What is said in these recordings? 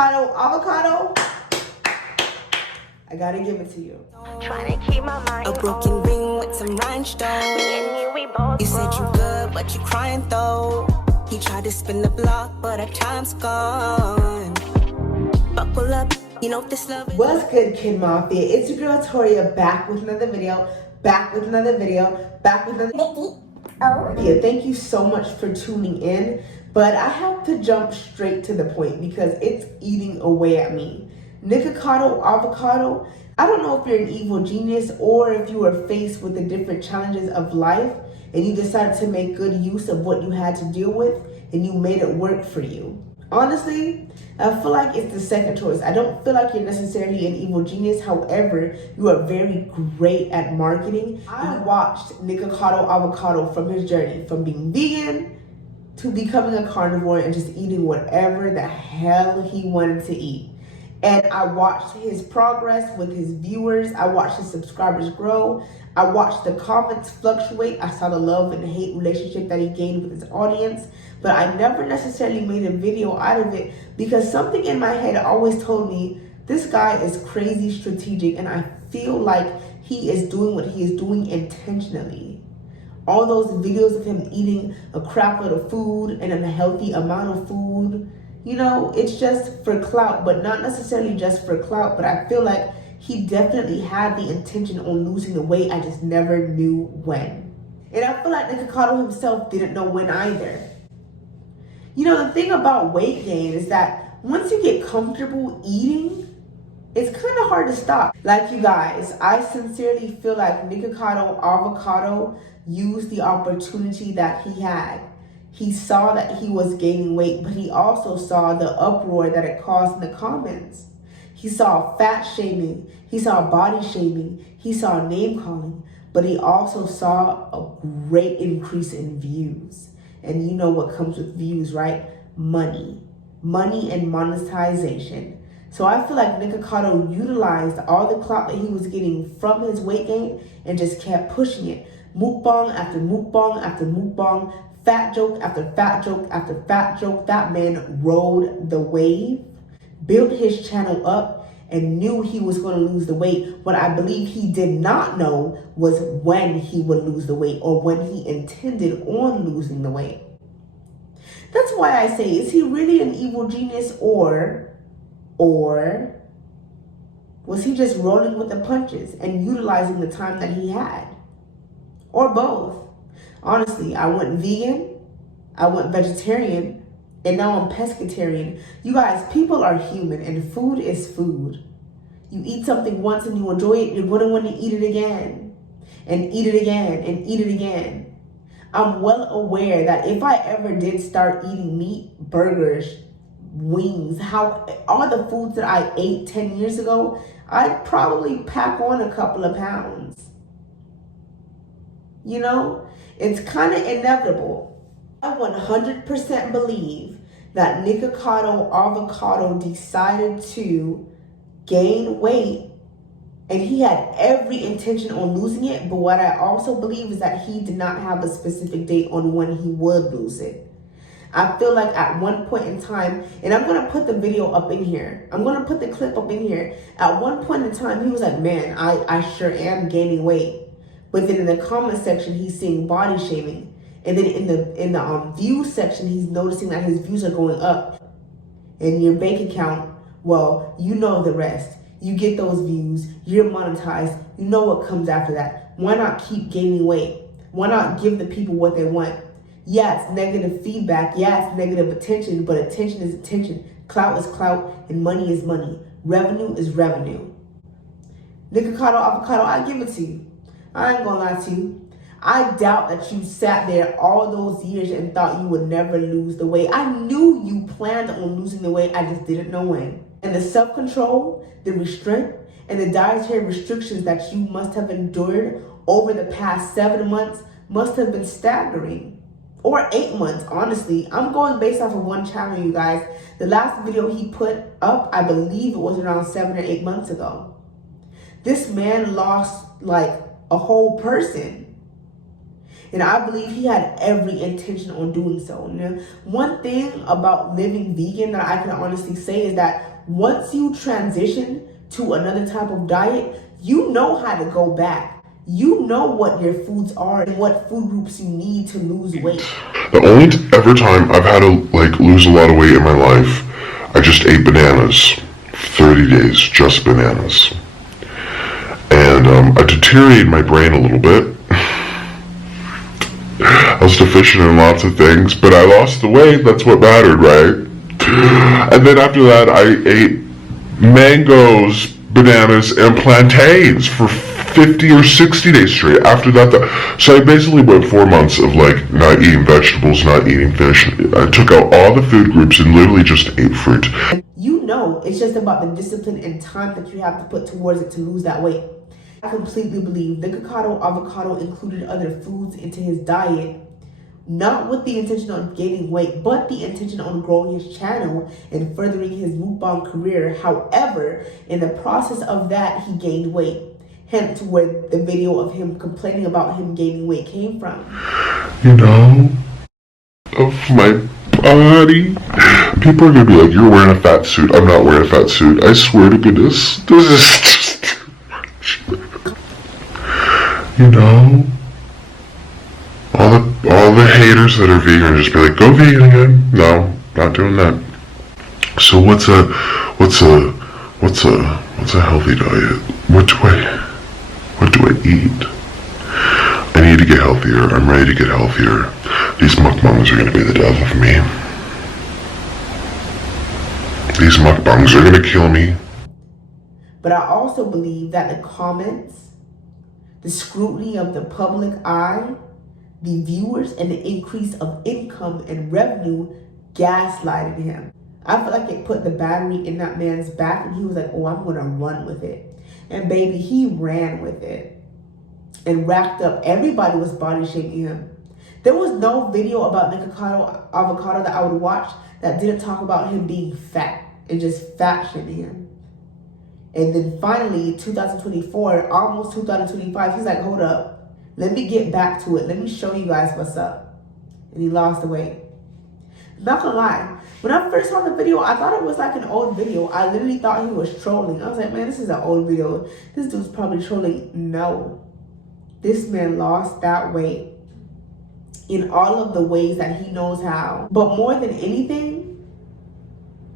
Nikocado avocado, I gotta give it to you. Trying to keep my mind a broken ring with some rhinestones. You said you good, but you crying though. He tried to spin the block, but our time's gone. Buckle up, you know this love. What's good, Kid Mafia? It's your girl Toria, back with another video, back with another Yeah, thank you so much for tuning in, but I have to jump straight to the point because it's eating away at me. Nikocado avocado, I don't know if you're an evil genius or if you were faced with the different challenges of life and you decided to make good use of what you had to deal with and you made it work for you. Honestly, I feel like it's the second choice. I don't feel like you're necessarily an evil genius. However, you are very great at marketing. I watched Nikocado avocado from his journey, from being vegan to becoming a carnivore and just eating whatever the hell he wanted to eat. And I watched his progress with his viewers. I watched his subscribers grow. I watched the comments fluctuate. I saw the love and hate relationship that he gained with his audience. But I never necessarily made a video out of it because something in my head always told me this guy is crazy strategic, and I feel like he is doing what he is doing intentionally. All those videos of him eating a crap load of food and an unhealthy amount of food, you know, it's just for clout, but not necessarily just for clout. But I feel like he definitely had the intention on losing the weight. I just never knew when. And I feel like Nikocado himself didn't know when either. You know, the thing about weight gain is that once you get comfortable eating, it's kind of hard to stop. Like, you guys, I sincerely feel like Nikocado avocado used the opportunity that he had. He saw that he was gaining weight, but he also saw the uproar that it caused in the comments. He saw fat shaming, he saw body shaming, he saw name calling, but he also saw a great increase in views. And you know what comes with views, right? Money. Money and monetization. So I feel like Nikocado utilized all the clout that he was getting from his weight gain and just kept pushing it. Mukbang after mukbang after mukbang, fat joke after fat joke after fat joke. That man rode the wave, built his channel up, and knew he was going to lose the weight. What I believe he did not know was when he would lose the weight or when he intended on losing the weight. That's why I say, is he really an evil genius or was he just rolling with the punches and utilizing the time that he had? Or both. Honestly, I went vegan, I went vegetarian, and now I'm pescatarian. You guys, people are human and food is food. You eat something once and you enjoy it, you're going to want to eat it again and eat it again and eat it again. I'm well aware that if I ever did start eating meat, burgers, wings, all the foods that I ate 10 years ago, I'd probably pack on a couple of pounds. You know, it's kind of inevitable. I 100% believe that Nikocado avocado decided to gain weight and he had every intention on losing it. But what I also believe is that he did not have a specific date on when he would lose it. I feel like at one point in time, and I'm going to put the video up in here. I'm going to put the clip up in here. At one point in time, he was like, man, I sure am gaining weight. But then in the comment section, he's seeing body shaming. And then in the views section, he's noticing that his views are going up. And your bank account, well, you know the rest. You get those views, you're monetized, you know what comes after that. Why not keep gaining weight? Why not give the people what they want? Yeah, it's negative feedback. Yeah, it's negative attention, but attention is attention. Clout is clout, and money is money. Revenue is revenue. Nikocado avocado, I give it to you. I ain't gonna lie to you. I doubt that you sat there all those years and thought you would never lose the weight. I knew you planned on losing the weight, I just didn't know when. And the self-control, the restraint, and the dietary restrictions that you must have endured over the past 7 months must have been staggering. Or 8 months, honestly. I'm going based off of one channel, you guys. The last video he put up, I believe it was around 7 or 8 months ago. This man lost like a whole person. And I believe he had every intention on doing so. Now, one thing about living vegan that I can honestly say is that once you transition to another type of diet, you know how to go back. You know what your foods are and what food groups you need to lose weight. The only ever time I've had to lose a lot of weight in my life, I just ate bananas. 30 days, just bananas. And I deteriorated my brain a little bit. I was deficient in lots of things, but I lost the weight, that's what mattered, right? And then after that, I ate mangoes, bananas, and plantains for 50 or 60 days straight. After that, so I basically went 4 months of not eating vegetables, not eating fish. I took out all the food groups and literally just ate fruit. You know, it's just about the discipline and time that you have to put towards it to lose that weight. I completely believe Nikocado avocado included other foods into his diet, not with the intention on gaining weight, but the intention on growing his channel and furthering his mukbang career. However, in the process of that, he gained weight. Hence where the video of him complaining about him gaining weight came from. You know, of my body. People are gonna be like, you're wearing a fat suit. I'm not wearing a fat suit. I swear to goodness, this is just too much. You know, all the haters that are vegan just be like, go vegan again. No, not doing that. So what's a healthy diet? What do I eat? I need to get healthier. I'm ready to get healthier. These mukbangs are gonna be the death of me. These mukbangs are gonna kill me. But I also believe that the comments, the scrutiny of the public eye, the viewers, and the increase of income and revenue gaslighted him. I feel like it put the battery in that man's back and he was like, oh, I'm gonna run with it. And baby, he ran with it and racked up. Everybody was body shaming him. There was no video about Nikocado avocado that I would watch that didn't talk about him being fat and just fat shaming him. And then finally, 2024, almost 2025, he's like, hold up. Let me get back to it. Let me show you guys what's up. And he lost the weight. Not gonna lie. When I first saw the video, I thought it was like an old video. I literally thought he was trolling. I was like, man, this is an old video. This dude's probably trolling. No. This man lost that weight in all of the ways that he knows how. But more than anything,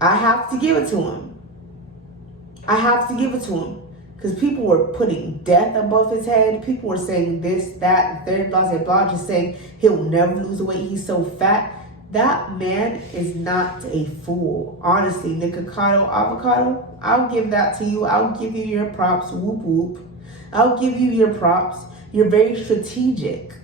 I have to give it to him. I have to give it to him. Because people were putting death above his head. People were saying this, that, third, blah, blah, blah. Just saying he'll never lose the weight. He's so fat. That man is not a fool. Honestly, Nikocado avocado, I'll give that to you. I'll give you your props. Whoop, whoop. I'll give you your props. You're very strategic.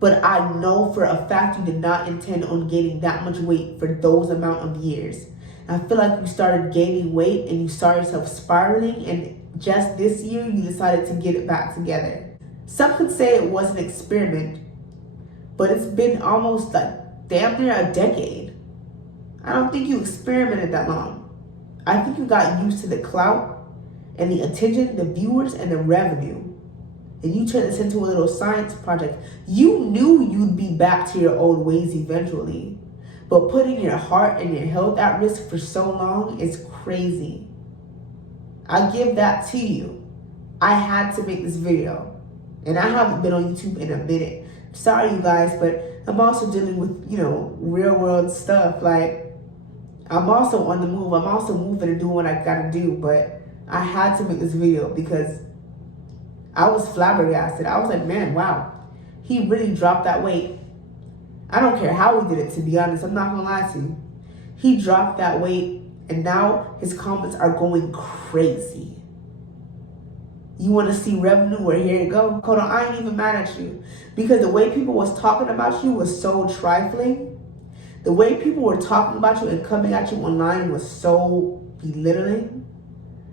But I know for a fact you did not intend on gaining that much weight for those amount of years. I feel like you started gaining weight and you saw yourself spiraling, and just this year you decided to get it back together. Some could say it was an experiment, but it's been almost damn near a decade. I don't think you experimented that long. I think you got used to the clout and the attention, the viewers, and the revenue. And you turned this into a little science project. You knew you'd be back to your old ways eventually. But putting your heart and your health at risk for so long is crazy. I give that to you. I had to make this video. And I haven't been on YouTube in a minute. Sorry, you guys, but I'm also dealing with, real world stuff. I'm also on the move. I'm also moving and doing what I gotta do. But I had to make this video because I was flabbergasted. I was like, man, wow. He really dropped that weight. I don't care how he did it, to be honest. I'm not gonna lie to you. He dropped that weight, and now his comments are going crazy. You want to see revenue? Well, here you go. Hold on, I ain't even mad at you. Because the way people was talking about you was so trifling. The way people were talking about you and coming at you online was so belittling.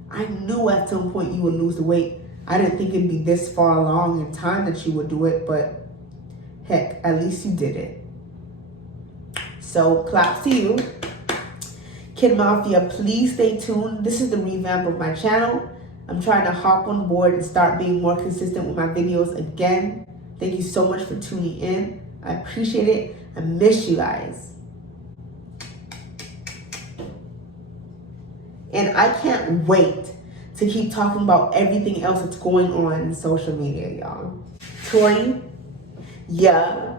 I knew at some point you would lose the weight. I didn't think it'd be this far along in time that you would do it, but heck, at least you did it. So, claps to you. Kid Mafia, please stay tuned. This is the revamp of my channel. I'm trying to hop on board and start being more consistent with my videos again. Thank you so much for tuning in. I appreciate it. I miss you guys. And I can't wait to keep talking about everything else that's going on in social media, y'all. Tori, yeah.